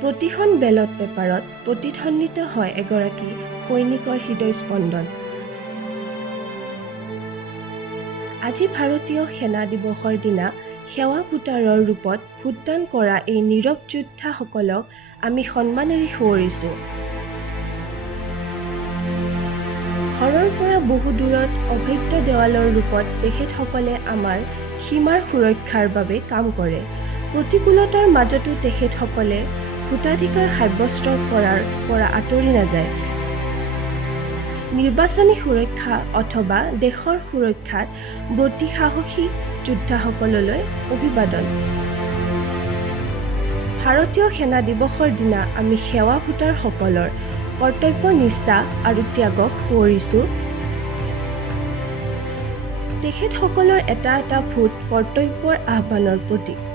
প্ৰতিখন বেলট পেপাৰত প্ৰতিধ্বনিত হয় এগৰাকী সৈনিকৰ হৃদয় স্পন্দন। আজি ভাৰতীয় সেনা দিৱসৰ দিনা সেৱা ভোটাৰৰ ৰূপত ভোটদান কৰা এই নীৰৱ যোদ্ধাসকলক আমি সন্মানেৰে সুঁৱৰিছোঁ। ঘৰৰ পৰা বহু দূৰত অভেদ্য দেৱালৰ ৰূপত তেখেতসকলে আমাৰ সীমাৰ সুৰক্ষাৰ বাবে কাম কৰে। প্ৰতিকূলতাৰ মাজতো তেখেতসকলে ভোটাধিকাৰ সাব্যস্ত কৰাৰ পৰা আঁতৰি নাযায়। নিৰ্বাচনী সুৰক্ষা অথবা দেশৰ সুৰক্ষাত ব্ৰতী সাহসী যোদ্ধাসকললৈ অভিবাদন। ভাৰতীয় সেনা দিৱসৰ দিনা আমি সেৱা ভোটাৰসকলৰ কৰ্তব্যনিষ্ঠা আৰু ত্যাগক সুঁৱৰিছোঁ। তেখেতসকলৰ এটা এটা ভোট কৰ্তব্যৰ আহ্বানৰ প্ৰতীক।